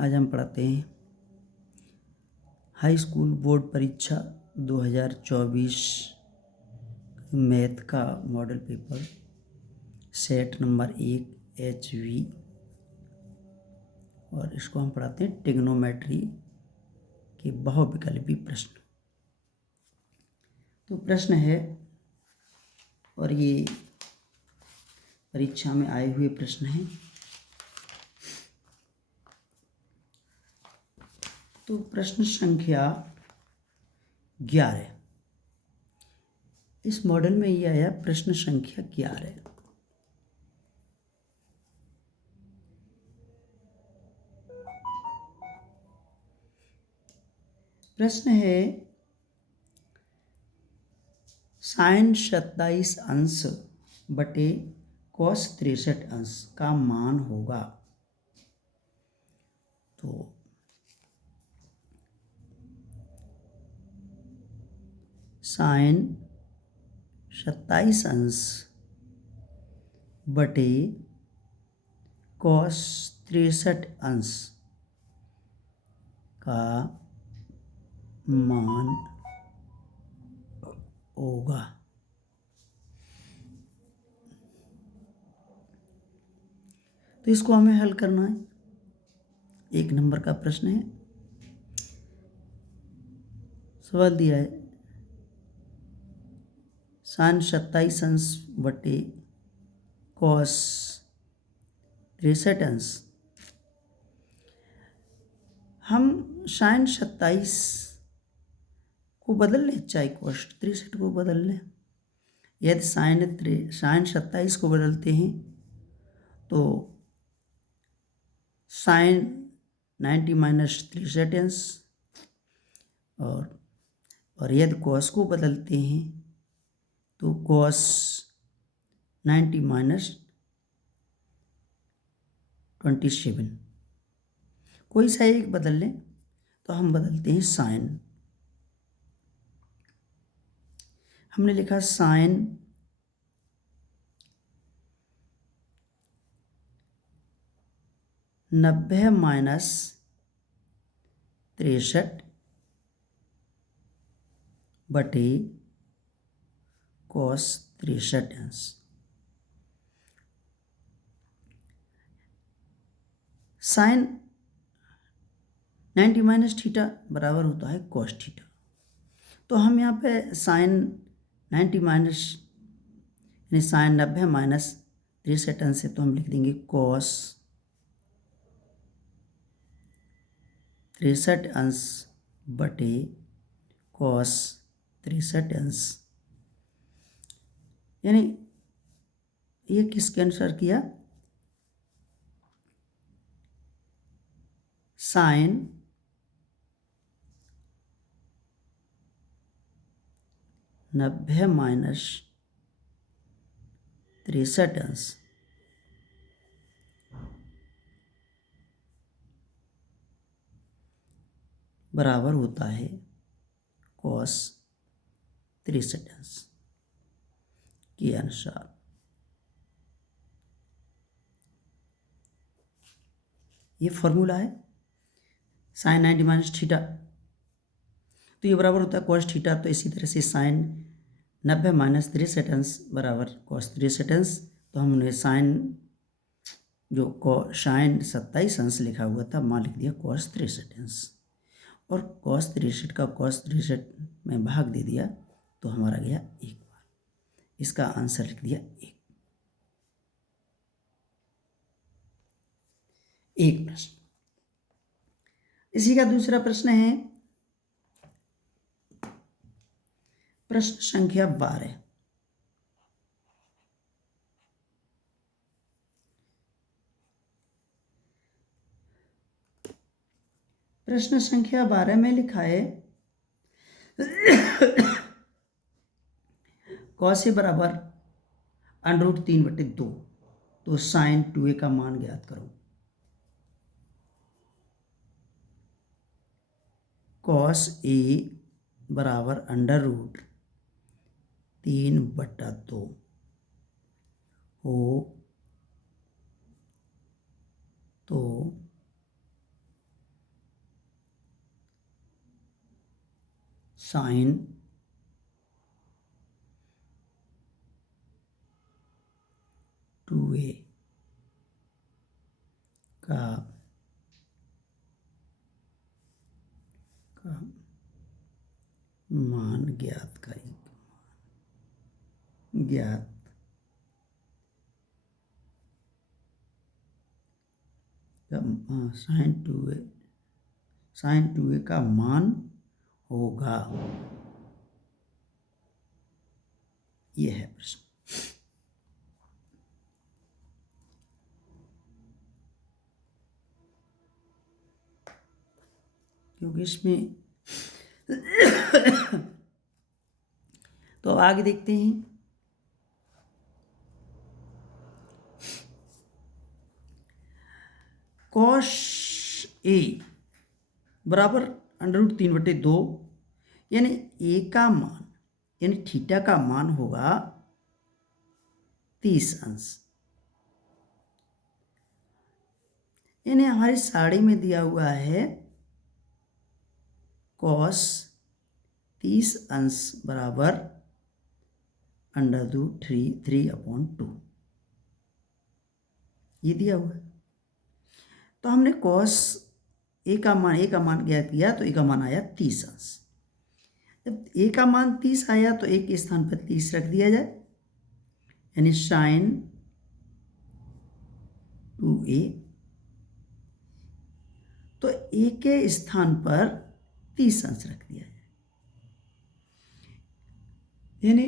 आज हम पढ़ते हैं हाई स्कूल बोर्ड परीक्षा 2024 मैथ का model paper set number 1 HV और इसको हम पढ़ाते हैं ट्रिग्नोमेट्री के बहुविकल्पी प्रश्न। तो प्रश्न है और ये परीक्षा में आए हुए प्रश्न हैं। तो प्रश्न संख्या 11 इस मॉडल में ये आया प्रश्न संख्या 11। प्रश्न है साइन 27 अंश बटे कॉस 63 अंश का मान होगा। तो साइन 27 अंश बटे कॉस 63 अंश का मान होगा। तो इसको हमें हल करना है। 1 नंबर का प्रश्न है। सवाल दिया है साइन 27 अंश बटे कॉस 63 अंश। हम साइन 27 को बदल लें चाहे कॉस 63 को बदल लें। यदि साइन 27 को बदलते हैं तो साइन 90 माइनस 63 अंश और यदि कॉस को बदलते हैं तो कॉस 90 माइनस 27। कोई सा एक बदल लें तो हम बदलते हैं साइन। हमने लिखा साइन 90 माइनस 63 बटे कॉस 63 अंश। साइन 90 माइनस थीटा बराबर होता है कॉस थीटा। तो हम यहाँ पे साइन 90 माइनस यानी साइन 90 माइनस 63 अंश से तो हम लिख देंगे कॉस 63 अंश बटे कॉस 63 अंश। यानी ये किसके अनुसार किया? साइन 90 माइनस 63 अंश बराबर होता है कॉस 63 अंश के अनुसार। ये फॉर्मूला है साइन 90 माइनस थीटा, तो ये बराबर होता है कॉस थीटा। तो इसी तरह से साइन 90 माइनस 63 अंश बराबर कॉस 63 अंश। तो हमने साइन साइन 27 अंश लिखा हुआ था वहाँ लिख दिया कॉस 63 अंश और कॉस 63 का कॉस 63 में भाग दे दिया तो हमारा गया 1 बार। इसका आंसर लिख दिया 1 प्रश्न। इसी का दूसरा प्रश्न है प्रश्न संख्या 12। प्रश्न संख्या 12 में लिखा है कॉस ए बराबर √3/2। तो साइन 2a का मान ज्ञात करो। कॉस ए बराबर √3/2 हो तो साइन टू ए का मान ज्ञात करें। ज्ञात साइन टू ए का मान होगा। ये है प्रश्न। क्योंकि इसमें तो अब आगे देखते हैं। कॉस ए बराबर √3/2, यानी ए का मान यानी थीटा का मान होगा 30 अंश। यानी हमारी साड़ी में दिया हुआ है कॉस 30 अंश बराबर √3/2 ये दिया हुआ है। तो हमने कॉस ए का मान ज्ञात किया, तो ए का मान आया 30 अंश। जब ए का मान 30 आया तो ए के स्थान पर 30 रख दिया जाए, यानी साइन 2a, तो ए के स्थान पर 30 अंश रख दिया जाए, यानी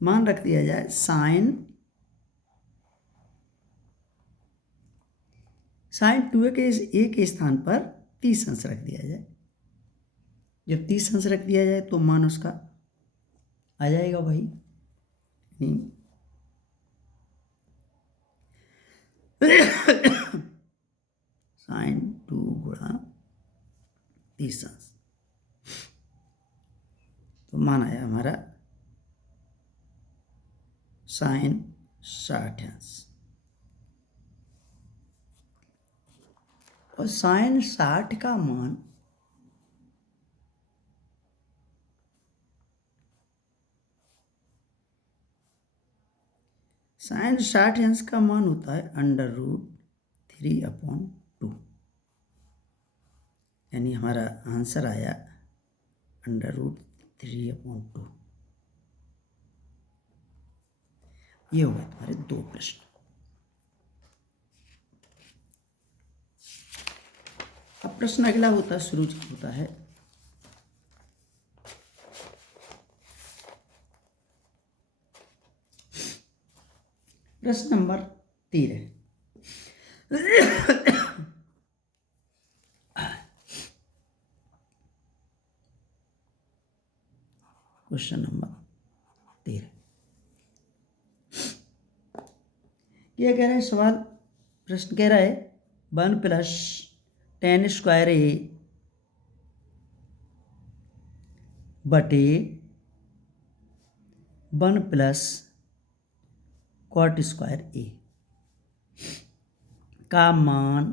मान रख दिया जाए साइन 2a के ए के स्थान पर 30 अंश रख दिया जाए। जब 30 अंश रख दिया जाए तो मान उसका आ जाएगा भाई साइन 2 गुणा 30 अंश, तो मान आया हमारा साइन 60 अंश। और साइन 60 का मान साइन 60 अंश का मान होता है √3/2, यानी हमारा आंसर आया √3/2। ये हो गए तुम्हारे 2 प्रश्न। अब प्रश्न अगला होता है, शुरू होता है प्रश्न नंबर 13। क्वेश्चन नंबर 13 क्या कह रहा है सवाल? प्रश्न कह रहा है 1 + tan² a बटे 1 + cot² a का मान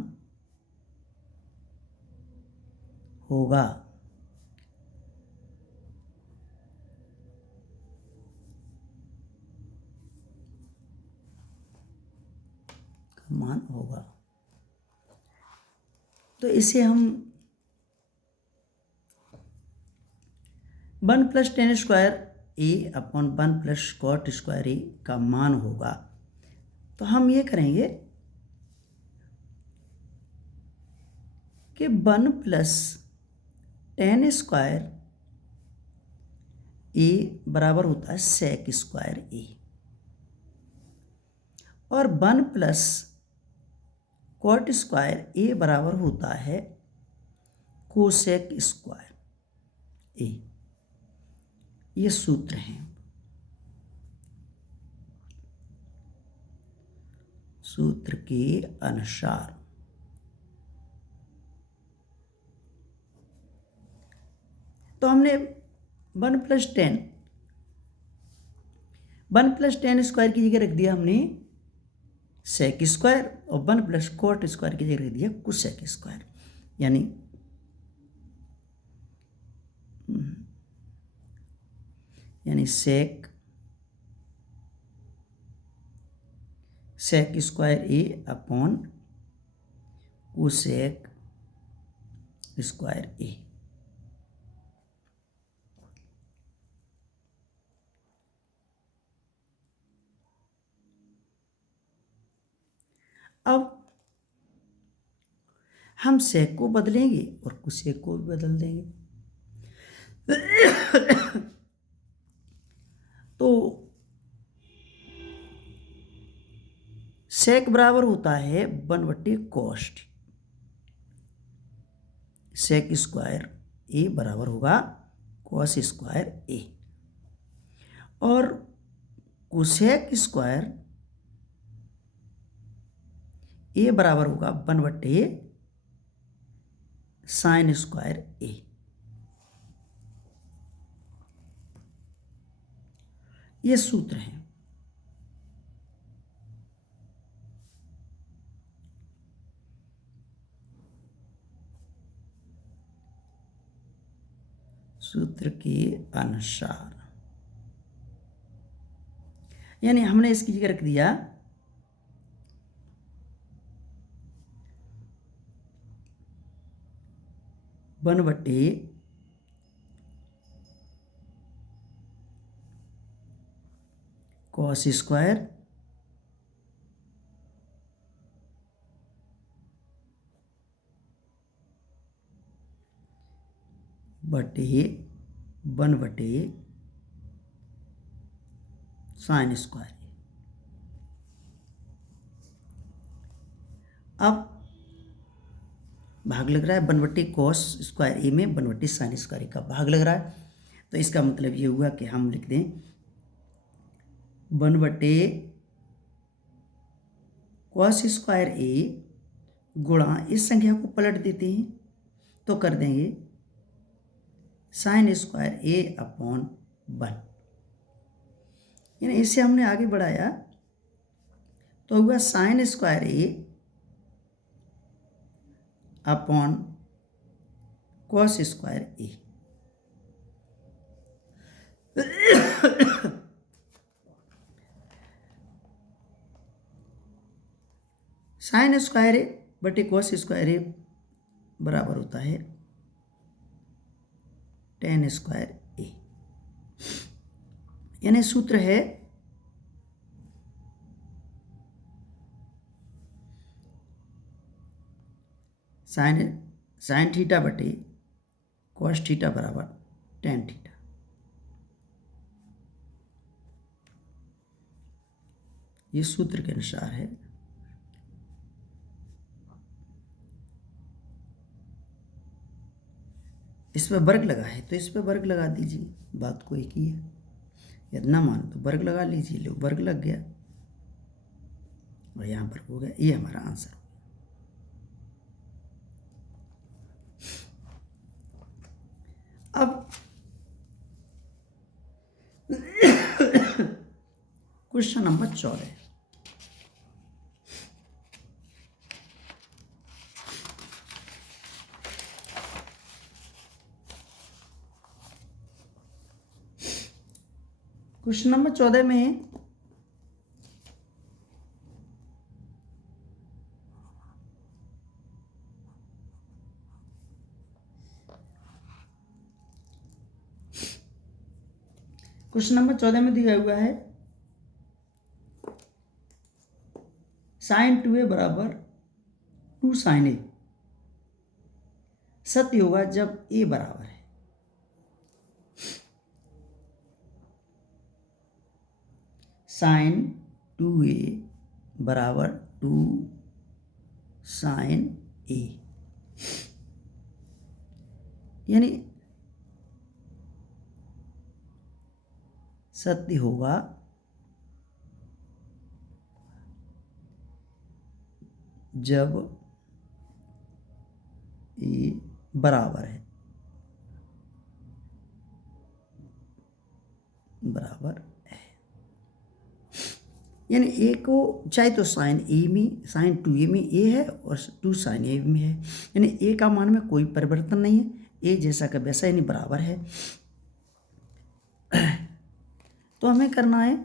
होगा। तो इसे हम 1 + tan² a upon 1 + cot² a का मान होगा। तो हम ये करेंगे कि 1 + tan² a बराबर होता है sec² a, और 1 + cot² a बराबर होता है cosec² a। ये सूत्र हैं। सूत्र के अनुसार तो हमने 1 + tan² की जगह रख दिया हमने sec² और 1 + cot² की जगह रख दिया cosec²। यानी सेक स्क्वायर ए अपॉन कोसेक स्क्वायर ए। अब हम सेक को बदलेंगे और कोसेक को भी बदल देंगे। तो सेक बराबर होता है 1/cos। सेक स्क्वायर ए बराबर होगा कॉस स्क्वायर ए, और कोसेक स्क्वायर ए बराबर होगा 1/sin स्क्वायर ए। ये सूत्र है। सूत्र के अनुसार यानी हमने इसकी जगह रख दिया 1/cos स्क्वायर बटे 1/sin स्क्वायर। अब भाग लग रहा है 1/cos स्क्वायर ए में 1/sin स्क्वायर ए का भाग लग रहा है, तो इसका मतलब ये हुआ कि हम लिख दें 1/cos स्क्वायर ए गुणा इस संख्या को पलट देते हैं तो कर देंगे sin स्क्वायर ए अपॉन 1। यानी इसे हमने आगे बढ़ाया तो हुआ sin स्क्वायर ए अपॉन cos स्क्वायर ए। sin स्क्वायर ए बटे cos स्क्वायर ए बराबर होता है tan स्क्वायर ए। यानी सूत्र है साइन थीटा बटे cos थीटा बराबर tan थीटा। ये सूत्र के अनुसार है। इस पर वर्ग लगा है तो इस पर वर्ग लगा दीजिए, बात को एक ही है। यदि ना मान तो वर्ग लगा लीजिए, लो वर्ग लग गया और यहाँ वर्ग हो गया। ये हमारा आंसर। अब क्वेश्चन नंबर 14। क्वेश्चन नंबर 14 में दिया हुआ है sin 2a बराबर 2 sin a सत्य होगा जब a बराबर है sin 2a बराबर 2 sin a। यानी सत्य होगा जब ए बराबर है यानी ए को चाहे तो साइन ए में, साइन 2a में ए है और 2 साइन ए में है, यानी ए का मान में कोई परिवर्तन नहीं है, ए जैसा का वैसा यानी बराबर है। तो हमें करना है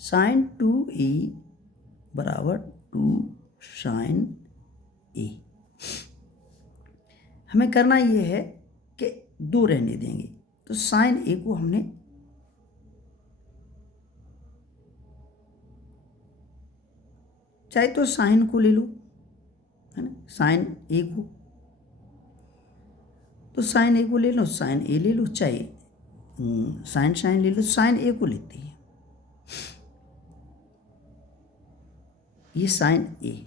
साइन 2a बराबर 2 साइन ए। हमें करना ये है कि 2 रहने देंगे, तो साइन ए को हमने चाहे तो साइन को ले लो, है ना, साइन ए को, तो साइन ए को ले लो, साइन ए ले लो, चाहे साइन साइन ले लो, साइन ए को लेते हैं, ये साइन ए,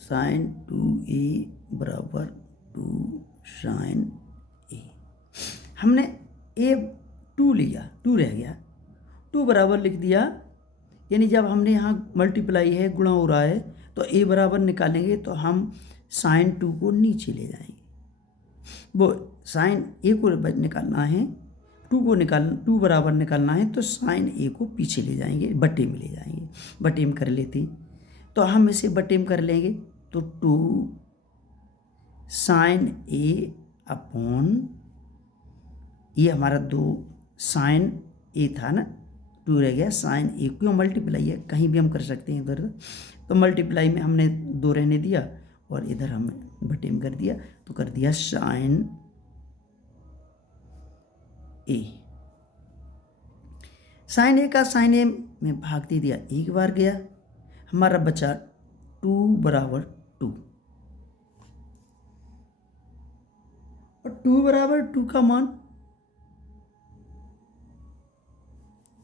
साइन 2a बराबर 2 साइन ए। हमने ए 2 लिया, 2 रह गया, 2 बराबर लिख दिया, यानी जब हमने यहाँ मल्टीप्लाई है, गुणा हो रहा है, तो ए बराबर निकालेंगे तो हम साइन 2 को नीचे ले जाएंगे, वो साइन ए को निकालना है, 2 बराबर निकालना है, तो साइन ए को पीछे ले जाएंगे, बटे में ले जाएंगे, बटे में कर लेते, तो हम इसे बटे में कर लेंगे, तो 2 साइन ए अपॉन, ये हमारा 2 साइन ए था ना, 2 रह गया, साइन ए क्यों मल्टीप्लाई है, कहीं भी हम कर सकते हैं इधर, तो मल्टीप्लाई में हमने 2 रहने दिया और इधर हम बटे में कर दिया, तो कर दिया साइन ए। साइन ए का साइन ए में भाग दे दिया, एक बार गया, हमारा बचा 2 बराबर 2, और 2 बराबर 2 का मान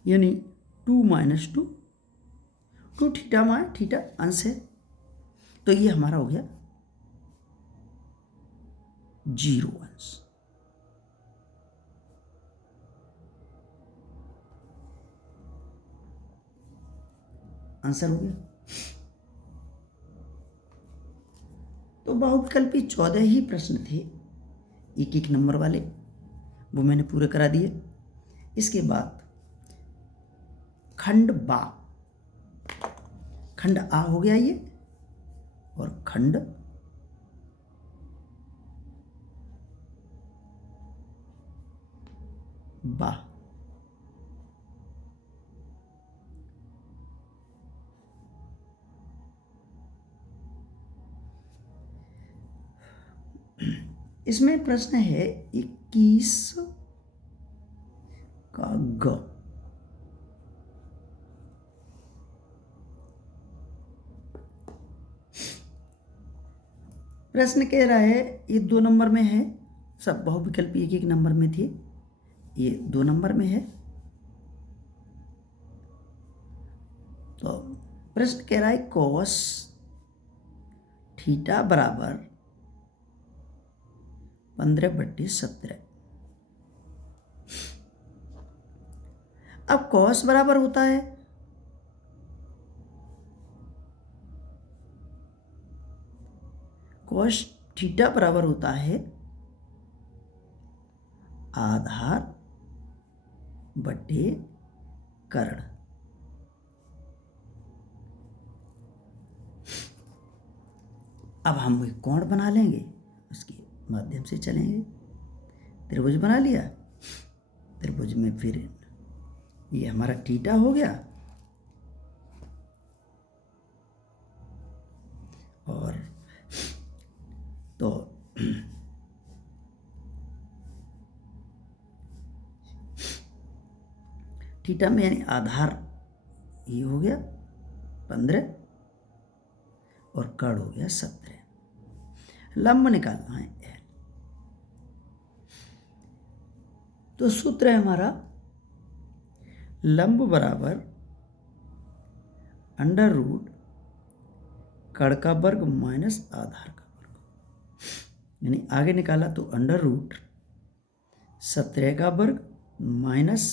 यानी 2 माइनस 2, 2 थीटा मान, थीटा अंश है, तो ये हमारा हो गया 0 अंश। आंसर हो गया। तो बहुविकल्पी 14 ही प्रश्न थे, एक एक नंबर वाले, वो मैंने पूरे करा दिए। इसके बाद खंड बा, खंड आ हो गया ये, और खंड बा। इसमें प्रश्न है 21 का ग। प्रश्न कह रहा है, ये 2 नंबर में है, सब बहुविकल्पी एक एक नंबर में थे, ये 2 नंबर में है। तो प्रश्न कह रहा है कॉस थीटा बराबर 15/17। अब कॉस बराबर होता है कॉस थीटा बराबर होता है आधार बटे कर्ण। अब हम एक कोण बना लेंगे, उसके माध्यम से चलेंगे। त्रिभुज बना लिया, त्रिभुज में फिर ये हमारा थीटा हो गया, और तो थीटा में यानी आधार ये हो गया 15 और कर्ण हो गया 17। लंब निकालना है एल, तो सूत्र है हमारा लंब बराबर अंडर रूट कर्ण का वर्ग माइनस आधार का वर्ग, यानी आगे निकाला तो अंडर रूट 17 का वर्ग माइनस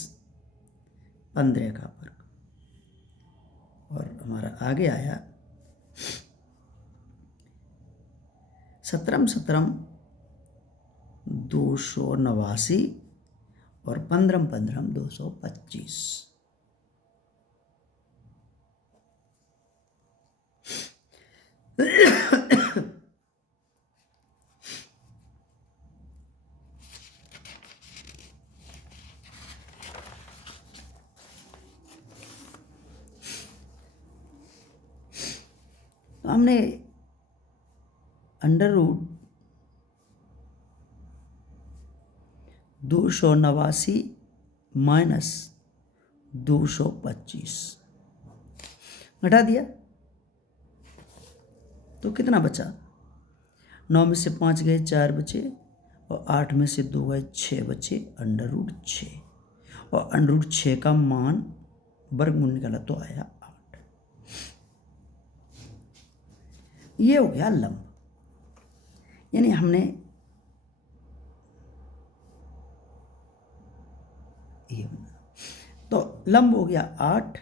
15 का वर्ग, और हमारा आगे आया 17 289 और 15 225। तो हमने अंडर रूट 289 माइनस 225 घटा दिया तो कितना बचा? 9 में से 5 गए 4 बचे और 8 में से 2 गए 6 बचे, अंडर रूट 6। और अंडर रूट 6 का मान वर्गमूल निकाला तो आया 8। ये हो गया लंब, यानी हमने ये तो लंब हो गया 8,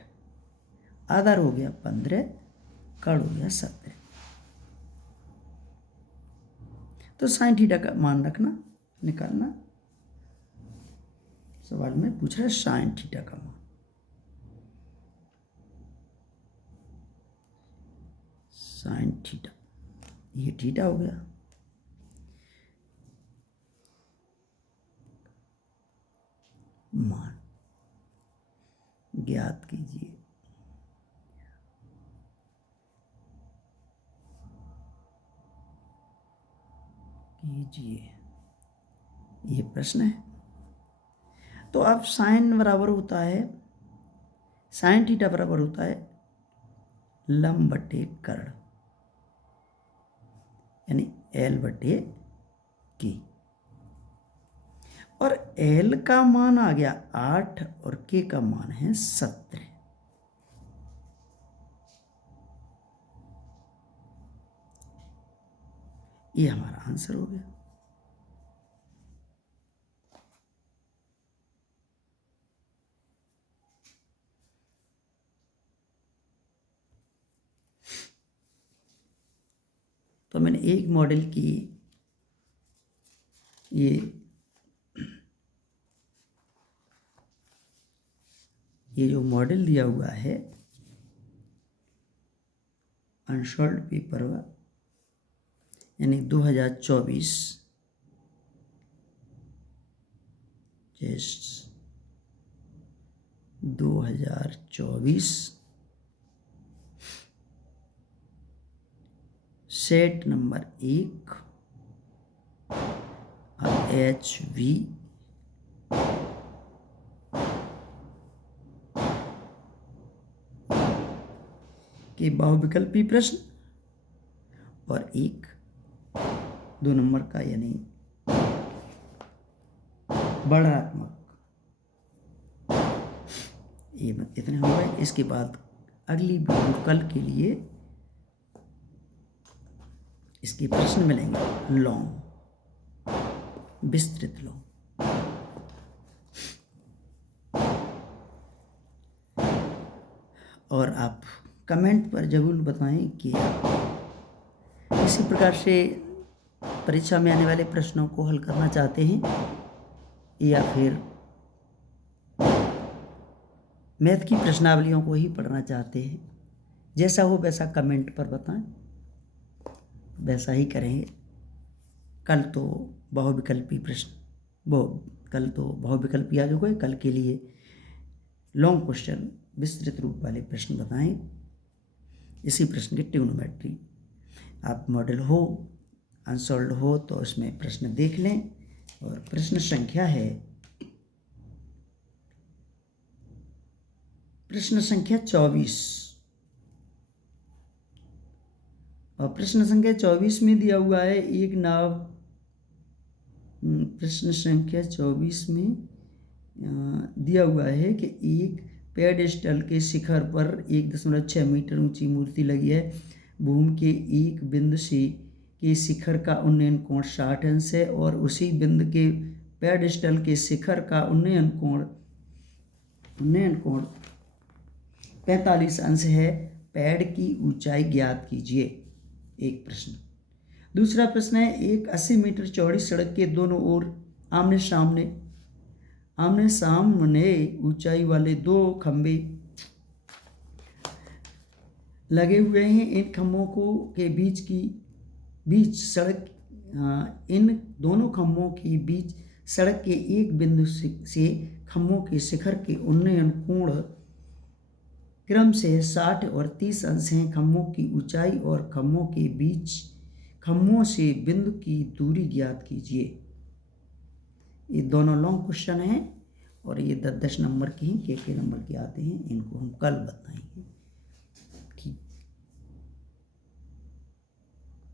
आधार हो गया 15, कड़ हो गया 17। तो साइन थीटा का मान रखना, निकालना। सवाल में पूछ रहा है साइन थीटा का मान। साइन थीटा, ये थीटा हो गया। मान ज्ञात कीजिए। ये प्रश्न है। तो अब साइन बराबर होता है, साइन थीटा बराबर होता है लंब बटे कर्ण, यानी L बटे K। और L का मान आ गया 8 और K का मान है 17। ये हमारा आंसर हो गया। तो मैंने एक मॉडल की ये जो मॉडल दिया हुआ है अनसॉल्व्ड पेपर, यानी 2024 सेट नंबर 1 HV के बहुविकल्पी प्रश्न और एक 2 नंबर का यानी वर्णनात्मक। ये इतने हो गए। इसके बाद अगली वीडियो कल के लिए इसके प्रश्न मिलेंगे लॉन्ग, विस्तृत लॉन्ग। और आप कमेंट पर जरूर बताएं कि आप इसी प्रकार से परीक्षा में आने वाले प्रश्नों को हल करना चाहते हैं या फिर मैथ की प्रश्नावलियों को ही पढ़ना चाहते हैं। जैसा हो वैसा कमेंट पर बताएं, वैसा ही करेंगे। कल तो बहुविकल्पी प्रश्न, कल तो बहुविकल्पी आ जाओगे। कल के लिए लॉन्ग क्वेश्चन, विस्तृत रूप वाले प्रश्न बताएं। इसी प्रश्न की ट्रिग्नोमेट्री आप मॉडल हो, अनसॉल्व्ड हो तो उसमें प्रश्न देख लें। और प्रश्न संख्या है प्रश्न संख्या 24। और प्रश्न संख्या 24 में दिया हुआ है एक नाव। प्रश्न संख्या 24 में दिया हुआ है कि एक पेडेस्टल के शिखर पर 1.6 मीटर ऊंची मूर्ति लगी है। भूमि के एक बिंदु से के शिखर का उन्नयन कोण 60 अंश है और उसी बिंदु के पेडेस्टल के शिखर का उन्नयन कोण 45 अंश है। पैड की ऊंचाई ज्ञात कीजिए। एक प्रश्न। दूसरा प्रश्न है, एक 80 मीटर चौड़ी सड़क के दोनों ओर आमने सामने ऊंचाई वाले 2 खंभे लगे हुए हैं। इन खंभों के बीच सड़क इन दोनों खंभों के बीच सड़क के एक बिंदु से खंभों के शिखर के उन्नयन कोण क्रम से 60 और 30 अंश हैं। खंभों की ऊंचाई और खंभों से बिंदु की दूरी ज्ञात कीजिए। ये दोनों लॉन्ग क्वेश्चन हैं और ये 10-10 नंबर के हैं, के नंबर के आते हैं, इनको हम कल बताएंगे।